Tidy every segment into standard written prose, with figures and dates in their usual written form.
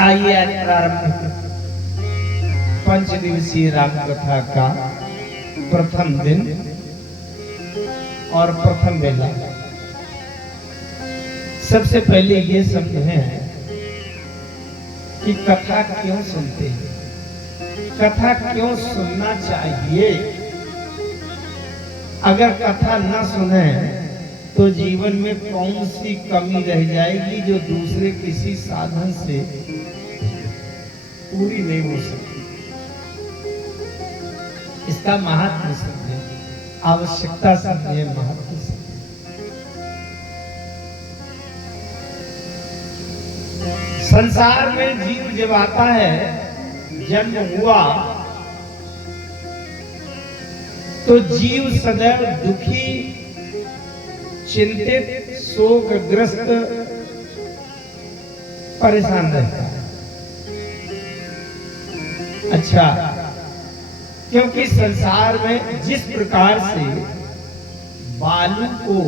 आइए आज प्रारंभ पंच दिवसीय राम कथा का प्रथम दिन और प्रथम बेला। सबसे पहले ये समझें कि कथा क्यों सुनते हैं, कथा क्यों सुनना चाहिए। अगर कथा न सुने तो जीवन में कौन सी कमी रह जाएगी जो दूसरे किसी साधन से पूरी नहीं हो सकती। इसका महत्व समझे, आवश्यकता समझे, महत्व समझे। संसार में जीव जब आता है, जन्म हुआ तो जीव सदैव दुखी, चिंतित, शोकग्रस्त, परेशान रहता है। अच्छा, क्योंकि संसार में जिस प्रकार से बालू को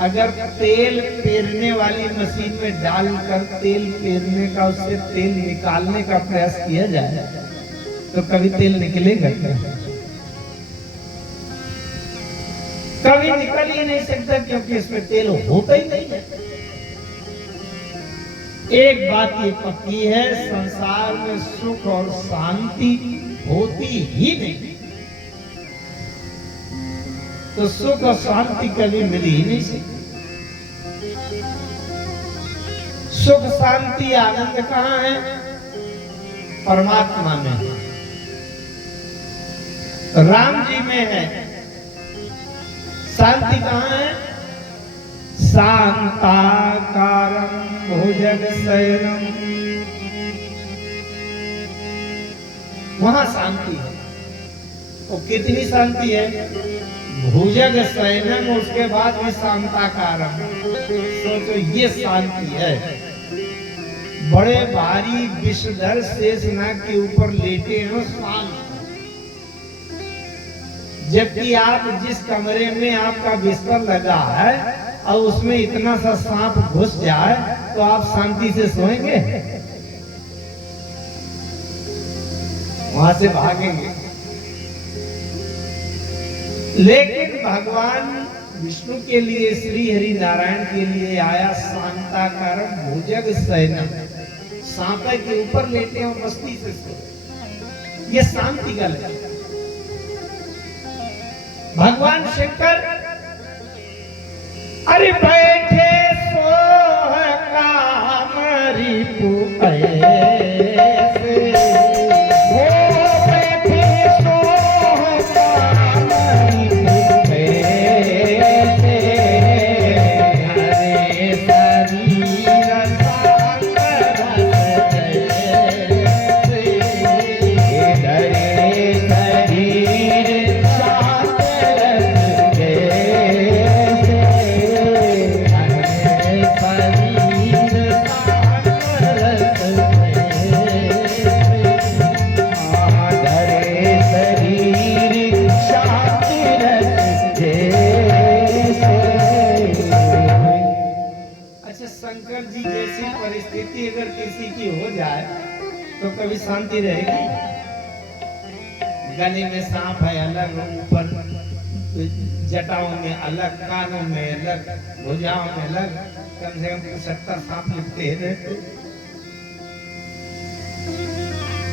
अगर तेल पेरने वाली मशीन में डालकर तेल पेरने का, उससे तेल निकालने का प्रयास किया जाए तो कभी तेल निकलेगा क्या? कभी निकल ही नहीं सकता, क्योंकि इसमें तेल होता ही नहीं है। एक बात ये पक्की है, संसार में सुख और शांति होती ही नहीं। तो सुख और शांति कभी मिल ही नहीं सकती। सुख शांति आनंद कहाँ है? परमात्मा में है, राम जी में है। शांति कहाँ है? शांताकारं भुजगशयनं, वहां शांति है। वो कितनी शांति है? भुजगशयनं, उसके बाद भी शांताकारं। सोचो ये शांति है। बड़े भारी विषधर शेषनाग के ऊपर लेटे हो, शांत। जबकि आप जिस कमरे में आपका बिस्तर लगा है और उसमें इतना सा सांप घुस जाए तो आप शांति से सोएंगे? वहां से भागेंगे। लेकिन भगवान विष्णु के लिए, श्री हरि नारायण के लिए आया शांताकारं भुजगशयनं, सांपे के ऊपर लेटे हो, मस्ती से सोए। ये शांति का लक्षण। भगवान शंकर अरे बैठे सोह कामरी पुए तो कभी शांति रहेगी? गले में सांप है अलग, ऊपर जटाओं में अलग, कानों में अलग, भुजाओं में अलग, कम से कम 70 सांप लिपटे रहते।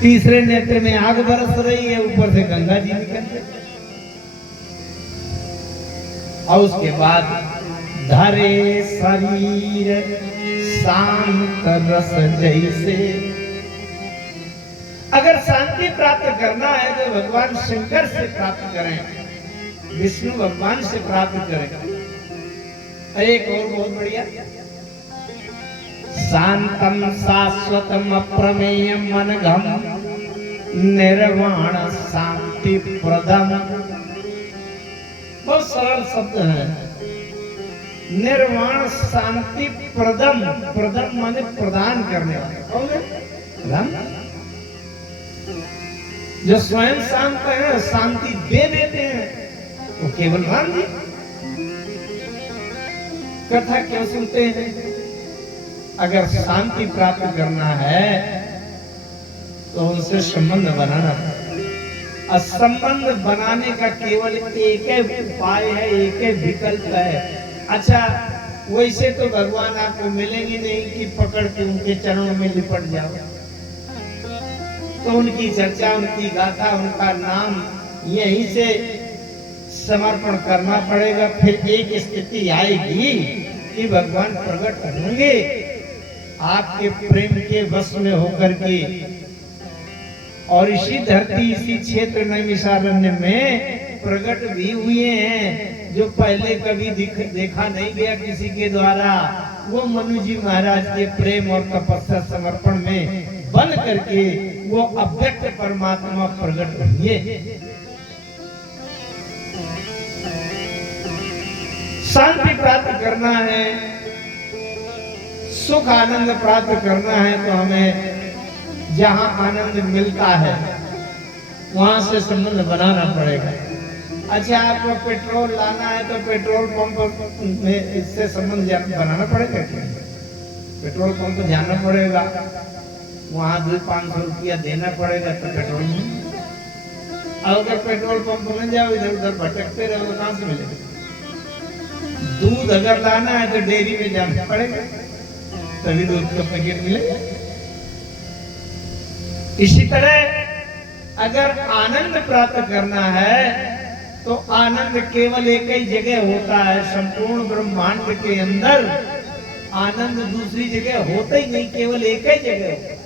तीसरे नेत्र में आग बरस रही है, ऊपर से गंगा जी निकल रहे। और उसके बाद धरे शरीर शांत रस जैसे। अगर शांति प्राप्त करना है तो भगवान शंकर से प्राप्त करें, विष्णु भगवान से प्राप्त करें। एक और बहुत बढ़िया, शांतम शाश्वतम अप्रमेयम मनघम निर्वाण शांति प्रदम। बहुत सरल शब्द है, निर्वाण शांति प्रदम। प्रदम माने प्रदान करने वाले। कौन है? राम। जो स्वयं शांत है, शांति दे देते हैं, वो केवल राम जी। कथा क्यों सुनते हैं? अगर शांति प्राप्त करना है तो उनसे संबंध बनाना पड़ेगा। संबंध बनाने का केवल एक ही उपाय है, एक ही विकल्प है। अच्छा, वैसे तो भगवान आपको मिलेंगे नहीं कि पकड़ के उनके चरणों में लिपट जाओ। तो उनकी चर्चा, उनकी गाथा, उनका नाम यहीं से समर्पण करना पड़ेगा। फिर एक स्थिति आएगी कि भगवान प्रकट होंगे आपके प्रेम के वश में होकर के। और इसी धरती, इसी क्षेत्र नैमिषारण्य में प्रकट भी हुए हैं जो पहले कभी देखा नहीं गया किसी के द्वारा। वो मनु जी महाराज के प्रेम और तपस्या समर्पण में बन करके वो अव्यक्त परमात्मा प्रकट हुए। शांति प्राप्त करना है, सुख आनंद प्राप्त करना है तो हमें जहां आनंद मिलता है वहां से संबंध बनाना पड़ेगा। अच्छा, आपको पेट्रोल लाना है तो पेट्रोल पंप में इससे संबंध बनाना पड़ेगा क्या? पेट्रोल पंप जाना पड़ेगा, वहां 200-500 रुपया देना पड़ेगा तो पेट्रोल मिलेगा। अगर पेट्रोल पंप में जाओ, इधर उधर भटकते रहो तो कहां से मिलेगा? दूध अगर लाना है तो डेयरी में जाना पड़ेगा तभी दूध का पैकेट मिलेगा। इसी तरह अगर आनंद प्राप्त करना है तो आनंद केवल एक ही जगह होता है। संपूर्ण ब्रह्मांड के अंदर आनंद दूसरी जगह होता ही नहीं, केवल एक ही जगह होता है।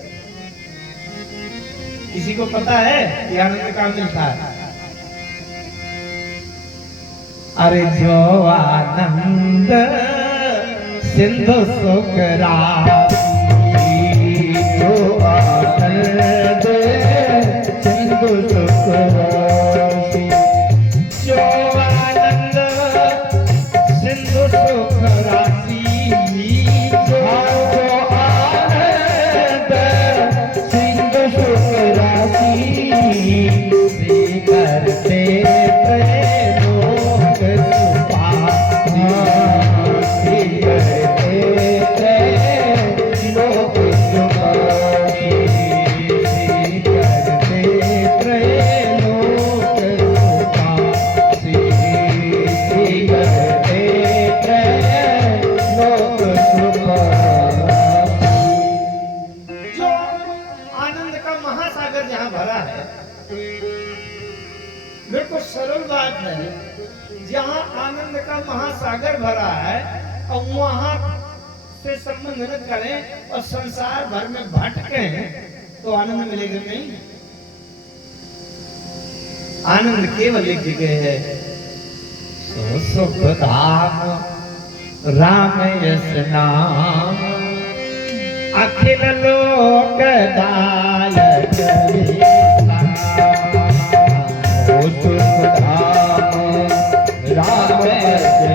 किसी को पता है कि आनंद कहां मिलता है? अरे जो आनंद सिंधु सुख राशि, जो आनंद सिंधु सुख राशि, जो आनंद सिंधु सुख राशि, जो आनंद सिंधु सुख राशि, करते जहां आनंद का महासागर भरा है और वहां से संबंध न करें और संसार भर में भटके तो आनंद मिलेगा नहीं। आनंद केवल एक जगह है, सो सुख धाम राम यस नाम, अखिल लोक दायक सुख धाम राम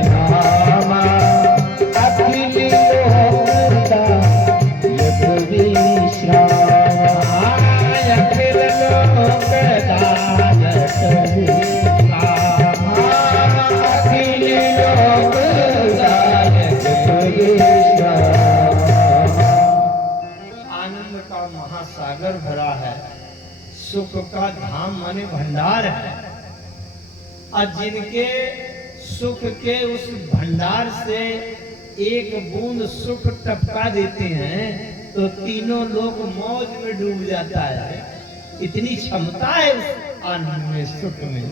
नाम, अखिल लोक दायक विश्राम, अखिल लोक दायक विश्राम, अखिल लोक दायक विश्राम। आनंद का महासागर भरा है, सुख का धाम माने भंडार है। और जिनके सुख के उस भंडार से एक बूंद सुख टपका देते हैं तो तीनों लोग मौज में डूब जाता है। इतनी क्षमता है उस आनंद में, सुख में।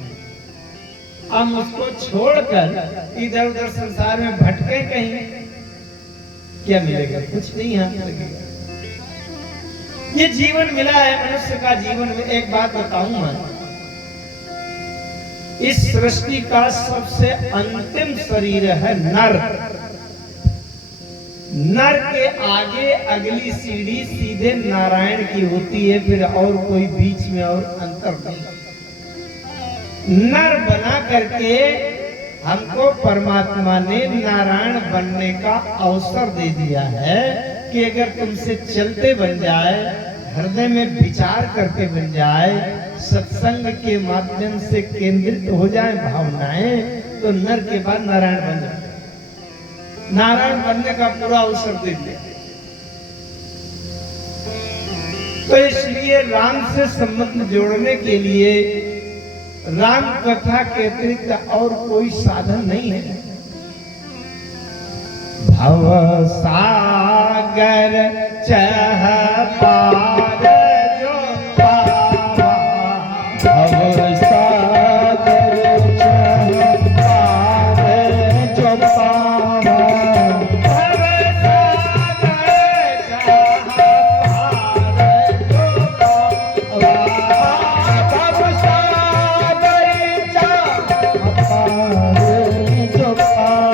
हम उसको छोड़कर इधर उधर संसार में भटके कहीं, क्या मिलेगा? कुछ नहीं हाथ लगेगा। ये जीवन मिला है मनुष्य का जीवन में। एक बात बताऊं मैं, इस सृष्टि का सबसे अंतिम शरीर है नर। नर के आगे अगली सीढ़ी सीधे नारायण की होती है, फिर और कोई बीच में और अंतर नहीं। नर बना करके हमको परमात्मा ने नारायण बनने का अवसर दे दिया है कि अगर तुमसे चलते बन जाए, हृदय में विचार करके बन जाए, सत्संग के माध्यम से केंद्रित हो जाए भावनाएं, तो नर के बाद नारायण बन जाए। नारायण बनने का पूरा अवसर दे दिया। तो इसलिए राम से संबंध जोड़ने के लिए राम कथा के अतिरिक्त और कोई साधन नहीं है। भव सागर चह पार जो पावा, भव सागर चह पार जो पावा, भव सागर चह पार जो पावा, भव सागर चह पार जो पावा।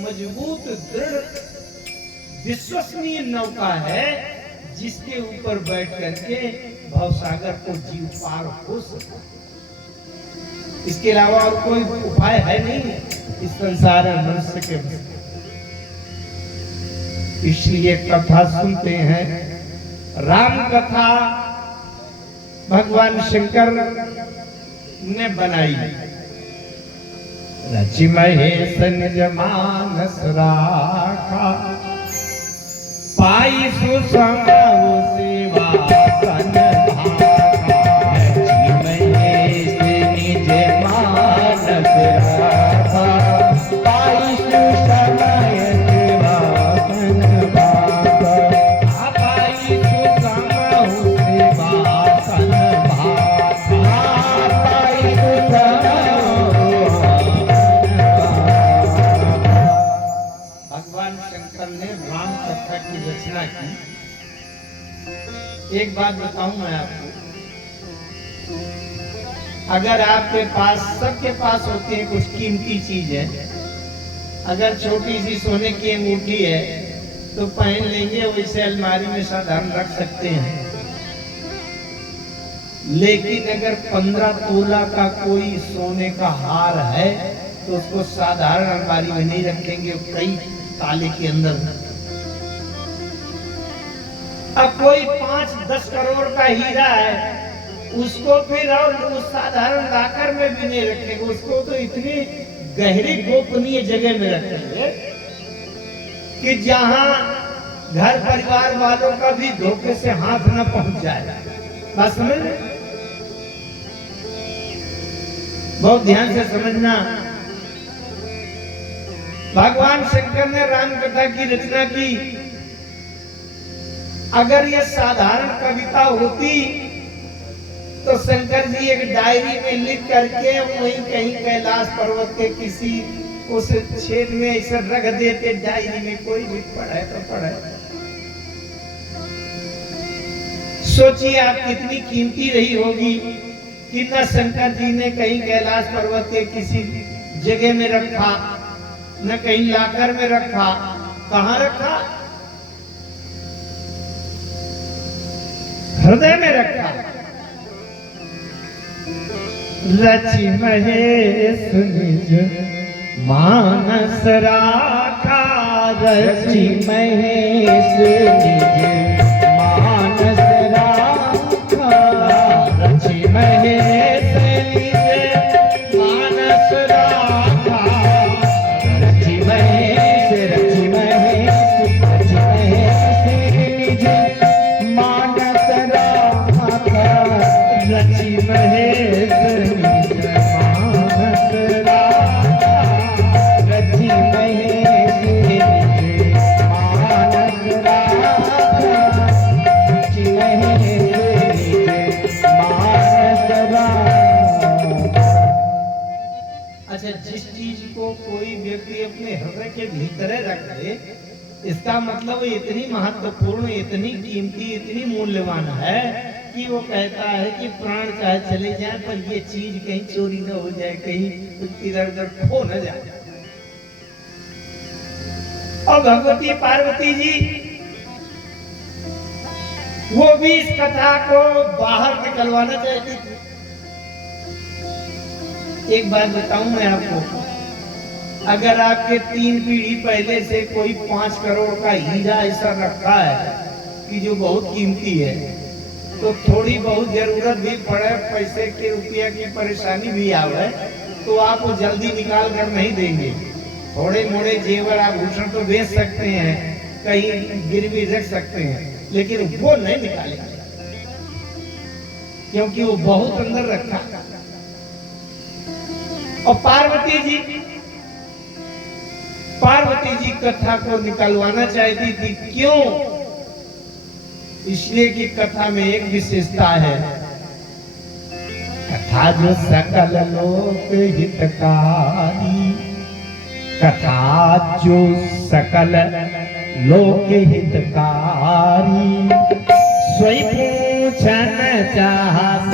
मजबूत दृढ़ विश्वसनीय नौका है जिसके ऊपर बैठ करके भवसागर को जीव पार हो सके। इसके अलावा और कोई उपाय है नहीं इस संसार में मनुष्य के। इसलिए कथा सुनते हैं, राम कथा भगवान शंकर ने बनाई। रचि महेश निज मानस राखा, पाई सुसंग सेवा सन भाखा। रचि महेश निज मानस राखा, पाई सुसंग सेवा सन भाखा। पाई सुसंग सेवा सन भाखा, पाई सुसंग। शंकर ने राम कथा की रचना की। एक बात बताऊं मैं आपको, अगर आपके पास, सबके पास होते हैं कुछ कीमती चीज है, अगर छोटी सी सोने की अंगूठी है तो पहन लेंगे, वैसे अलमारी में साधारण रख सकते हैं। लेकिन अगर 15 तोला का कोई सोने का हार है तो उसको साधारण अलमारी में नहीं रखेंगे, कई ताले के अंदर। अब कोई 5-10 करोड़ का हीरा है, उसको फिर और उस साधारण लाकर में भी नहीं रखेंगे, उसको तो इतनी गहरी गोपनीय जगह में रखेंगे कि जहां घर परिवार वालों का भी धोखे से हाथ न पहुंच जाए। बात समझ रहे? बहुत ध्यान से समझना। भगवान शंकर ने राम कथा की रचना की। अगर ये साधारण कविता होती तो शंकर जी एक डायरी में लिख करके वहीं कहीं कैलाश पर्वत के किसी उस छेद में ऐसा रख देते, डायरी में कोई भी पढ़े तो पढ़े। सोचिए आप कितनी कीमती रही होगी कि न शंकर जी ने कहीं कैलाश पर्वत के किसी जगह में रखा, न कहीं लाकर में रखा। कहां रखा? हृदय में रखा। रचि महेश निज मानस राखा, रचि महेश निज मानस राखा, रचि महेश निज मानस राखा, रचि महेश, रचि महेश, रचि महेश निज मानस राखा, रचि महेश निज मानस राखा, रचि महेश निज मानस राखा, रचि महेश निज मानस राखा। अच्छा, जिस चीज को कोई व्यक्ति अपने हृदय के भीतर रख दे, इसका मतलब इतनी महत्वपूर्ण, इतनी कीमती, इतनी मूल्यवान है कि वो कहता है कि प्राण चाहे चले जाए पर ये चीज कहीं चोरी न हो जाए, कहीं इधर उधर खो न जाए। और भगवती पार्वती जी वो भी इस कथा को बाहर निकलवाना चाहती थी। एक बात बताऊं मैं आपको, अगर आपके 3 पीढ़ी पहले से कोई 5 करोड़ का हीरा ऐसा रखा है कि जो बहुत कीमती है, तो थोड़ी बहुत जरूरत भी पड़े, पैसे के रुपया की परेशानी भी आवे, तो आप वो जल्दी निकाल कर नहीं देंगे। थोड़े मोड़े जेवर आभूषण तो बेच सकते हैं, कहीं गिरवी रख सकते हैं, लेकिन वो नहीं निकालेंगे क्योंकि वो बहुत अंदर रखा। और पार्वती जी कथा को निकलवाना चाहती थी। क्यों? इसलिए कि कथा में एक विशेषता है, कथा जो सकल लोक हितकारी, कथा जो सकल लोक हितकारी, सोई पूछन चाहत,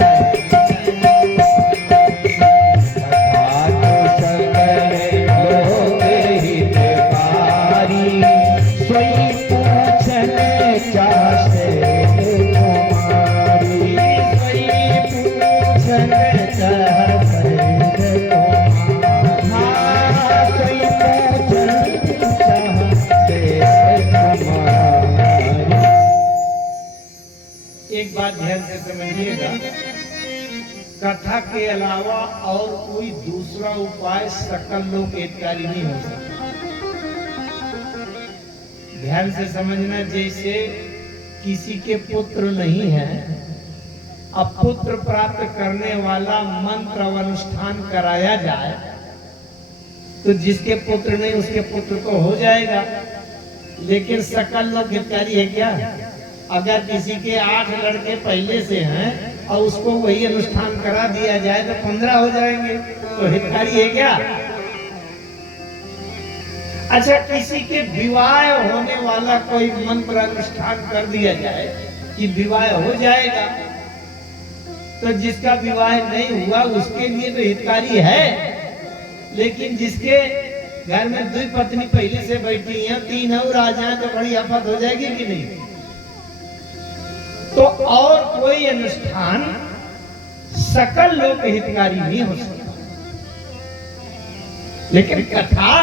एक बात ध्यान से समझिएगा, कथा के अलावा और कोई दूसरा उपाय सकल लोक हितकारी नहीं हो सकता। ध्यान से समझना, जैसे किसी के पुत्र नहीं है, अब पुत्र प्राप्त करने वाला मंत्र और अनुष्ठान कराया जाए तो जिसके पुत्र नहीं उसके पुत्र तो हो जाएगा, लेकिन सकल लोक हितकारी है क्या? अगर किसी के 8 लड़के पहले से हैं और उसको वही अनुष्ठान करा दिया जाए तो 15 हो जाएंगे, तो हितकारी है क्या? अच्छा, किसी के विवाह होने वाला कोई मंत्र अनुष्ठान कर दिया जाए कि विवाह हो जाएगा, तो जिसका विवाह नहीं हुआ उसके लिए तो हितकारी है, लेकिन जिसके घर में 2 पत्नी पहले से बैठी हैं, 3 और आ जाए तो बड़ी आफत हो जाएगी कि नहीं? तो और कोई अनुष्ठान सकल लोक हितकारी नहीं हो सकता, लेकिन कथा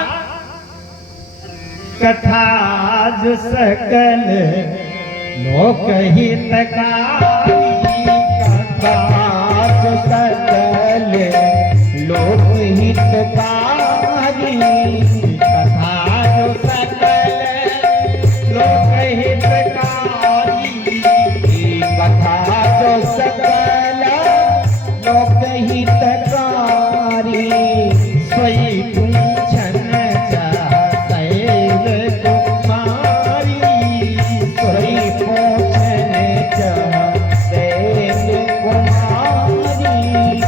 जो सकल लोक हितकारी, कथा जो सकल लोक हितकारी, कथा जो सकल लोक हितकारी, कथा जो सकल लोक हितकारी, सोई पूछन चाहत कुमारी, सोई पूछन चाहत कुमारी,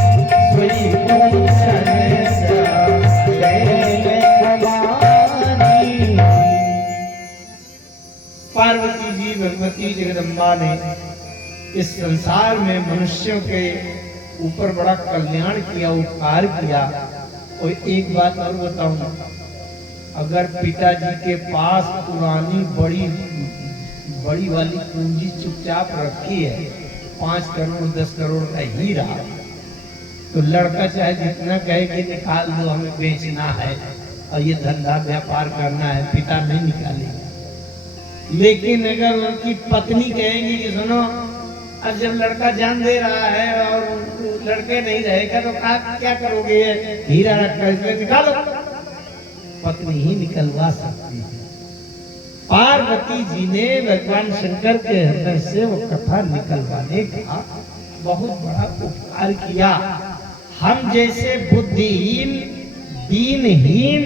सोई पूछन चाहत कुमारी। पार्वती जी भगवती जगदम्बा ने इस संसार में मनुष्यों के ऊपर बड़ा कल्याण किया, उपकार किया। और एक बात और बताऊं, अगर पिताजी के पास पुरानी बड़ी वाली पूंजी चुपचाप रखी है, 5 करोड़ 10 करोड़ का हीरा, तो लड़का चाहे जितना कहे कि निकाल दो, हमें बेचना है और ये धंधा व्यापार करना है, पिता नहीं निकालेगा। लेकिन अगर उनकी पत्नी कहेंगी कि सुनो, अब जब लड़का जान दे रहा है और लड़के नहीं रहेगा तो क्या करोगे, हीरा रखकर इसमें निकालो, पत्नी ही निकलवा सकती है। पार्वती जी ने भगवान शंकर के हृदय से वो कथा निकलवाने का बहुत बड़ा उपकार किया। हम जैसे बुद्धिहीन, दीनहीन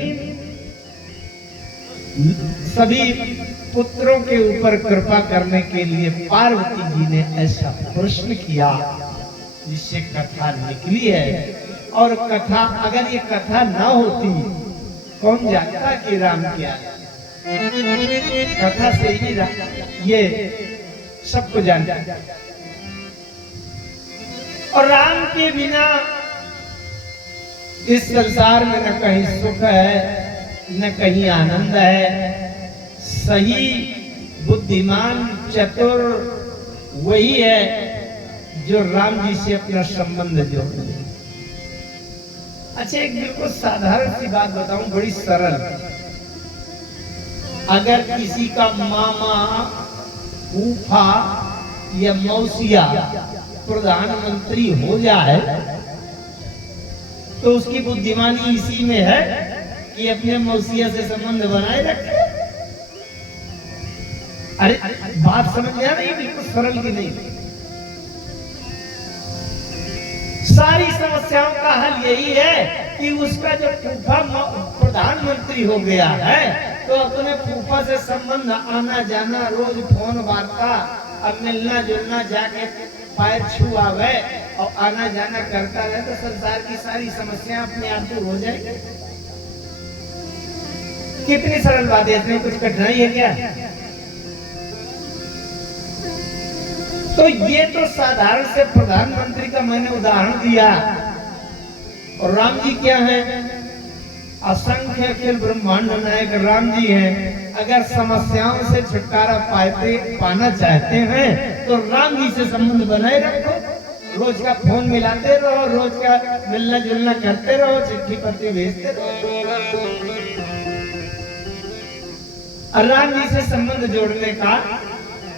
सभी पुत्रों के ऊपर कृपा करने के लिए पार्वती जी ने ऐसा प्रश्न किया जिससे कथा निकली है। और कथा, अगर ये कथा ना होती, कौन जानता कि राम क्या है? कथा से ही ये सबको जानता है। और राम के बिना इस संसार में न कहीं सुख है न कहीं आनंद है। सही बुद्धिमान चतुर वही है जो राम जी से अपना संबंध जोड़ ले। अच्छा, एक बिल्कुल साधारण सी बात बताऊं, बड़ी सरल। अगर किसी का मामा, फूफा या मौसिया प्रधानमंत्री हो जाए तो उसकी बुद्धिमानी इसी में है कि अपने मौसिया से संबंध बनाए रखे। अरे बात समझ में आ रही है? बिल्कुल सरल की नहीं। सारी समस्याओं का हल यही है कि उसका जो फूफा प्रधानमंत्री हो गया है तो अपने फूफा से संबंध आना जाना, रोज फोन वार्ता, अब मिलना जुलना, जाके पैर छुआवे और आना जाना करता रहे तो संसार की सारी समस्याएं अपने आप दूर हो जाएगी। कितनी सरल बात है, इसमें कुछ कठिनाई है क्या? तो ये तो साधारण से प्रधानमंत्री का मैंने उदाहरण दिया। और राम जी क्या है? असंख्य अखिल ब्रह्मांड नायक राम जी हैं। अगर समस्याओं से छुटकारा पाना चाहते हैं तो राम जी से संबंध बनाए रखो, रोज का फोन मिलाते रहो, रोज का मिलना जुलना करते रहो, चिट्ठी पत्री भेजते रहो। राम जी से संबंध जोड़ने का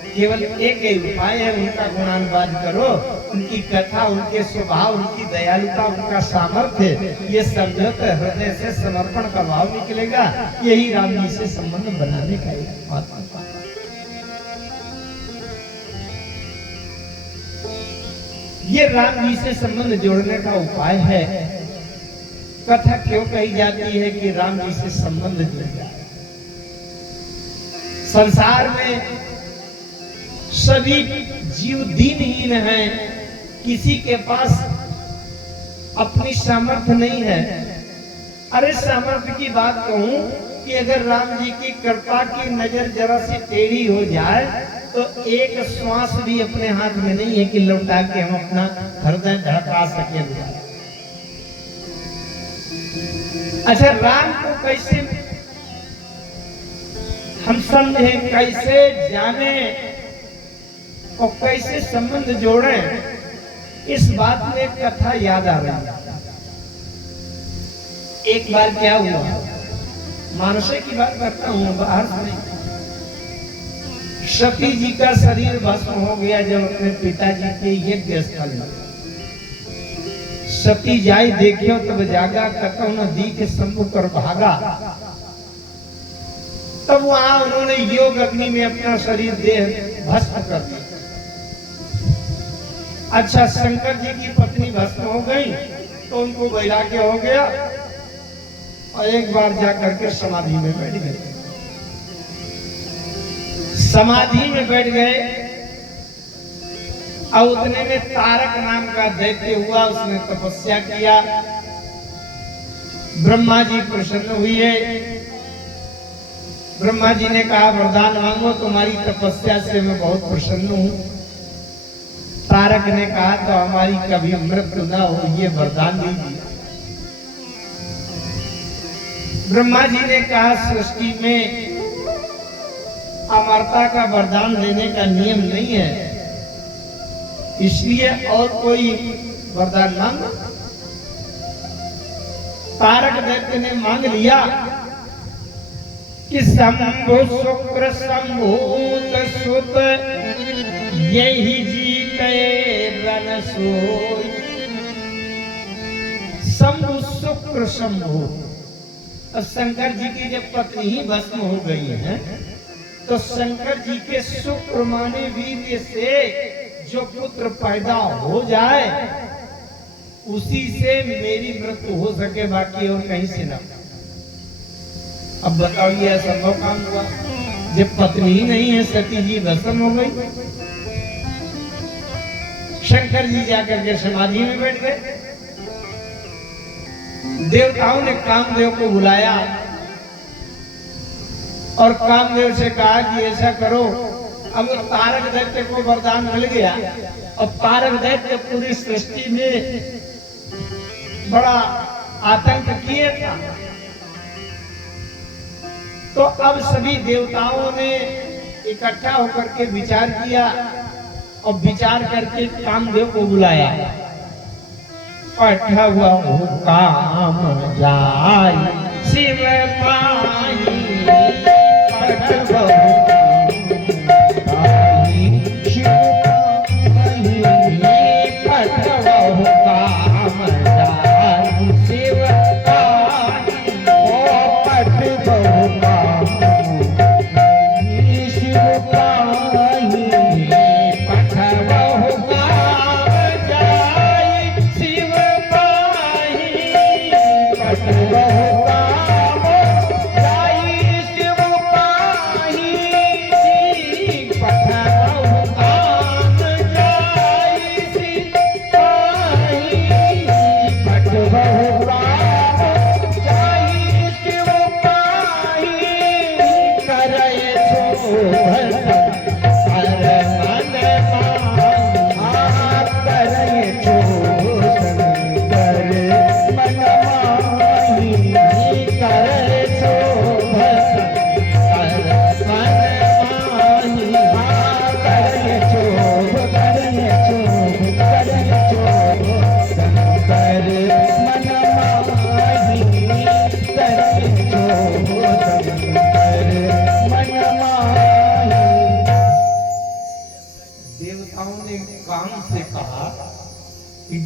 केवल एक ही उपाय है, उनका गुणानुवाद करो, उनकी कथा, उनके स्वभाव, उनकी दयालुता, उनका सामर्थ्य, ये समझो तो हृदय से समर्पण का भाव निकलेगा। यही राम जी से संबंध बनाने का एक मात्र। ये राम जी से संबंध जोड़ने का उपाय है। कथा क्यों कही जाती है कि राम जी से संबंध जुड़ जाए? संसार में सभी जीव दीनहीन हैं, किसी के पास अपनी सामर्थ्य नहीं है। अरे सामर्थ्य की बात कहूं कि अगर राम जी की कृपा की नजर जरा सी टेढ़ी हो जाए तो एक श्वास भी अपने हाथ में नहीं है कि लौटा के हम अपना हृदय धड़का सके। अच्छा, राम को कैसे हम समझे, कैसे जाने और कैसे संबंध जोड़ें, इस बात में कथा याद आ रही है। एक बार क्या हुआ, मानसे की बात करता हूं, बाहर से नहीं। सती जी का शरीर भस्म हो गया जब अपने पिताजी के यज्ञ स्थल में। सती जाई देखियो तब जागा, कतौ न दीख शंभु कर भागा। तब वहां उन्होंने योग अग्नि में अपना शरीर देह भस्म कर दिया। अच्छा, शंकर जी की पत्नी भस्म हो गई तो उनको वैराग्य हो गया और एक बार जाकर के समाधि में बैठ गए। समाधि में बैठ गए और उतने में तारक नाम का दैत्य हुआ, उसने तपस्या किया। ब्रह्मा जी प्रसन्न हुए। ब्रह्मा जी ने कहा, वरदान मांगो, तुम्हारी तपस्या से मैं बहुत प्रसन्न हूं। तारक ने कहा, तो हमारी कभी मृत्यु न हो, ये वरदान दीजिए। ब्रह्मा जी ने कहा, सृष्टि में अमरता का वरदान देने का नियम नहीं है, इसलिए और कोई वरदान मांगो। तारक दैत्य ने मांग लिया कि शंभु शुक्र संभूत सुत यही जीते रन सोई। शंभु शुक्र शंभु। शंकर जी की जब पत्नी ही भस्म हो गई है तो शंकर जी के शुक्र माने वीर्य से जो पुत्र पैदा हो जाए उसी से मेरी मृत्यु हो सके, बाकी और कहीं से ना। अब बताओ, ये असंभव काम हुआ। जब पत्नी ही नहीं है, सती जी भस्म हो गई। शंकर जी जाकर के समाधि में बैठ गए। देवताओं ने कामदेव को बुलाया और कामदेव से कहा कि ऐसा करो। अब तारक दैत्य को वरदान मिल गया और तारक दैत्य पूरी सृष्टि में बड़ा आतंक किए था। तो अब सभी देवताओं ने इकट्ठा होकर के विचार किया और विचार करके कामदेव को बुलाया पठवा काम जाई शिव पाई पठवा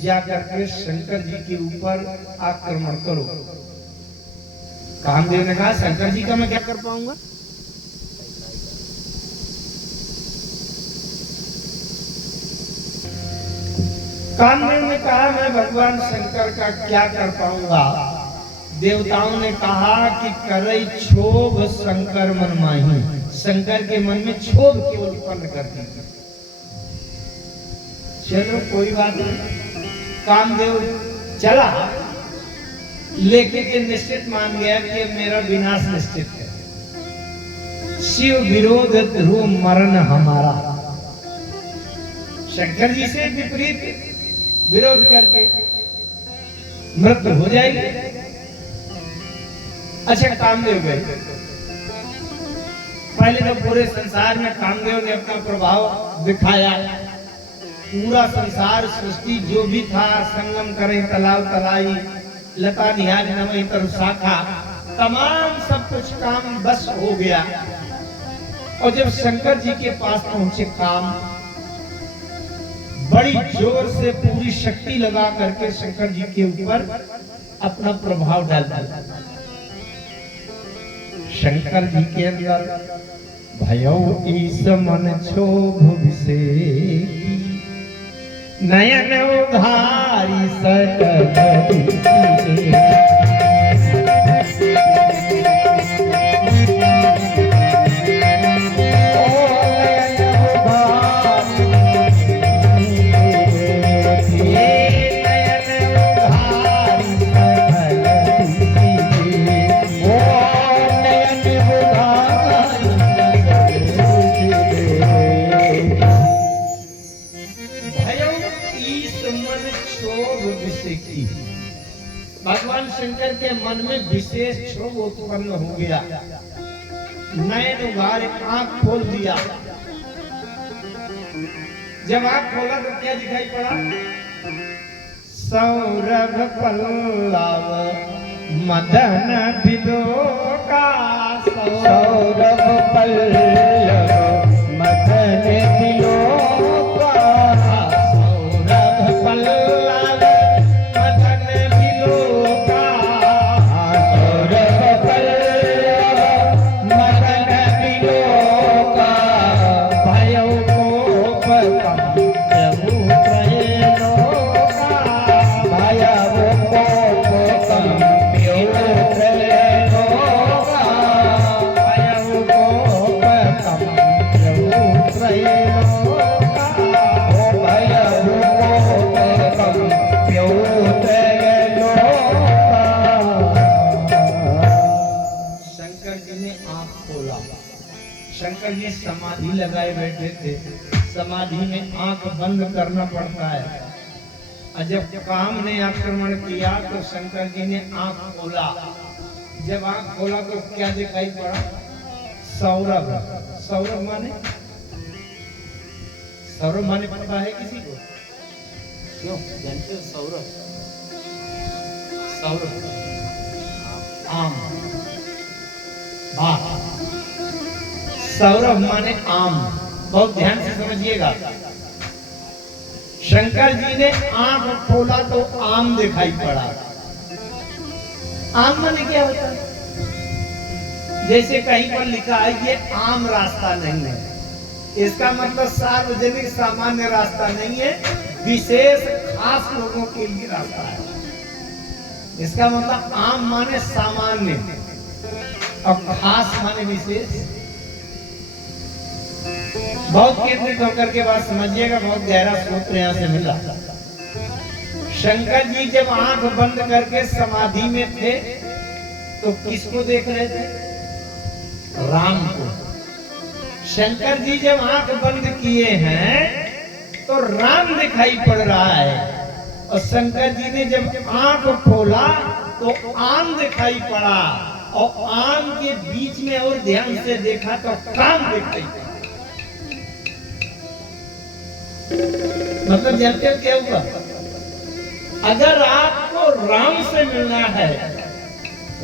जा करके शंकर जी के ऊपर आक्रमण करो। कामदेव ने कहा शंकर जी का मैं क्या कर पाऊंगा? कामदेव ने कहा मैं भगवान शंकर का क्या कर पाऊंगा? देवताओं ने कहा कि करई क्षोभ शंकर मन माही, शंकर के मन में क्षोभ केवल उत्पन्न कर दी। चलो कोई बात नहीं, कामदेव चला, लेकिन ये निश्चित मान गया कि मेरा विनाश निश्चित है। शिव विरोध ध्रुव मरण हमारा। शंकर जी से विपरीत विरोध करके मृत्यु हो जाएगी। अच्छा, कामदेव गए। पहले तो पूरे संसार में कामदेव ने अपना प्रभाव दिखाया। पूरा संसार सृष्टि जो भी था, संगम करे तलाव तलाई, लता निहार नमई तरु शाखा, तमाम सब कुछ काम बस हो गया। और जब शंकर जी के पास पहुंचे, काम बड़ी जोर से पूरी शक्ति लगा करके शंकर जी के ऊपर अपना प्रभाव डाल दिया। शंकर जी के अंदर भयो ईस मन क्षोभ विषेकी, नयन उधारी सकल भगवान शंकर के मन में विशेष क्षोभ उत्पन्न हो गया। नयन उघारे, आंख खोल दिया। जब आंख खोला तो क्या दिखाई पड़ा? सौरभ पल्लव मदन बिलोका, सौरभ पल्लव मदन बिलोका, सौरभ पल्लव शंकर जी समाधि लगाए बैठे थे। समाधि में आंख बंद करना पड़ता है। और जब काम ने आक्रमण किया तो शंकर जी ने आंख खोला। जब आंख खोला तो क्या दिखाई पड़ा? सौरभ। सौरभ माने? सौरभ माने पता है किसी को? क्यों जानते हो? सौरभ आम, वाह, सौरभ माने आम। बहुत ध्यान से समझिएगा। शंकर जी ने आंख खोला तो आम दिखाई पड़ा। आम माने क्या होता है? जैसे कहीं पर लिखा है ये आम रास्ता नहीं है, इसका मतलब सार्वजनिक सामान्य रास्ता नहीं है, विशेष खास लोगों के लिए रास्ता है। इसका मतलब आम माने सामान्य और खास माने विशेष। बहुत केंद्रित होकर के बात समझिएगा, बहुत गहरा सूत्र यहां से मिला। शंकर जी जब आंख बंद करके समाधि में थे तो किसको देख रहे थे? राम को। शंकर जी जब आंख बंद किए हैं तो राम दिखाई पड़ रहा है, और शंकर जी ने जब आंख खोला तो आम दिखाई पड़ा, और आम के बीच में और ध्यान से देखा तो काम दिखाई पड़ा। मतलब जानते हो क्या हुआ? अगर आपको राम से मिलना है,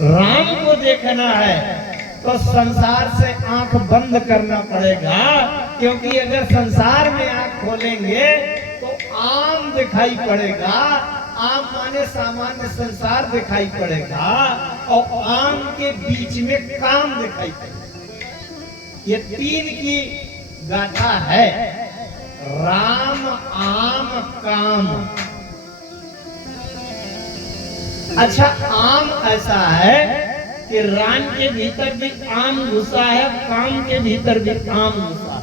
राम को देखना है, तो संसार से आंख बंद करना पड़ेगा। क्योंकि अगर संसार में आंख खोलेंगे तो आम दिखाई पड़ेगा, आम माने सामान्य संसार दिखाई पड़ेगा, और आम के बीच में काम दिखाई पड़ेगा। ये तीन की गाथा है, राम आम काम। अच्छा, आम ऐसा है कि राम के भीतर भी आम घुसा है, काम के भीतर भी आम घुसा है।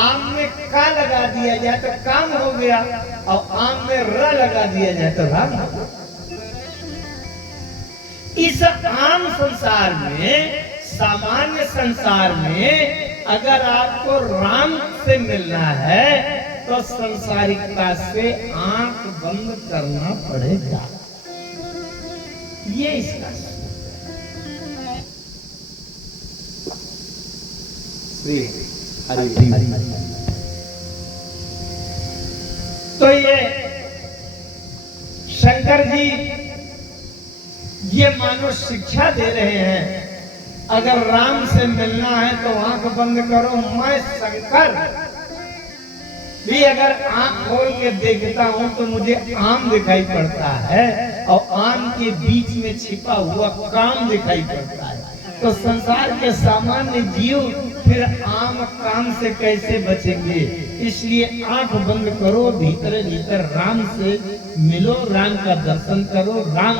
आम में का लगा दिया जाए तो काम हो गया, और आम में र लगा दिया जाए तो राम हो गया। इस आम संसार में, सामान्य संसार में अगर आपको राम से मिलना है तो संसारिकता से आंख बंद करना पड़ेगा। ये इसका तो ये शंकर जी ये मानो शिक्षा दे रहे हैं, अगर राम से मिलना है तो आंख बंद करो। मैं शंकर भी अगर आंख खोल के देखता हूं तो मुझे आम दिखाई पड़ता है, और आम के बीच में छिपा हुआ काम दिखाई पड़ता है। तो संसार के सामान्य जीव फिर आम काम से कैसे बचेंगे? इसलिए आंख बंद करो, भीतर भीतर राम से मिलो, राम का दर्शन करो, राम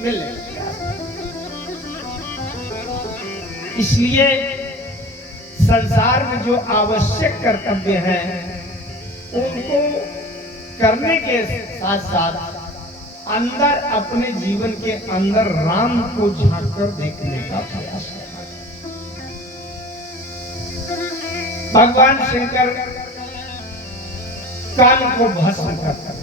मिले। इसलिए संसार में जो आवश्यक कर्तव्य हैं उनको करने के साथ साथ अंदर, अपने जीवन के अंदर राम को झांककर देखने का प्रयास करना। भगवान शंकर काम को भस्म करते हैं।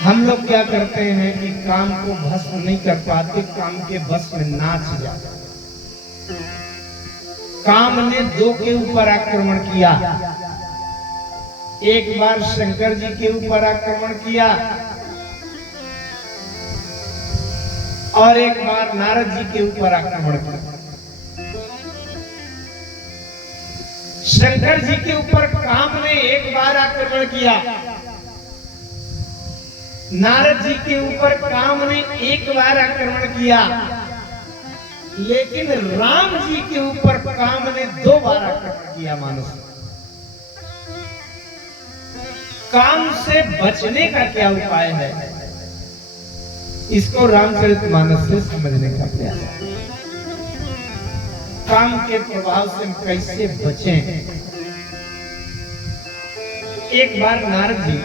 हम लोग क्या करते हैं कि काम को भस्म नहीं कर पाते, काम के भस्म में नाच जाते। काम ने दो के ऊपर आक्रमण किया। एक बार शंकर जी के ऊपर आक्रमण किया, और एक बार नारद जी के ऊपर आक्रमण किया। शंकर जी के ऊपर काम ने एक बार आक्रमण किया, नारद जी के ऊपर काम ने एक बार आक्रमण किया, लेकिन राम जी के ऊपर काम ने 2 बार आक्रमण किया। मानस काम से बचने का क्या उपाय है, इसको रामचरितमानस से समझने का प्रयास है। काम के प्रभाव से कैसे बचें। एक बार नारद जी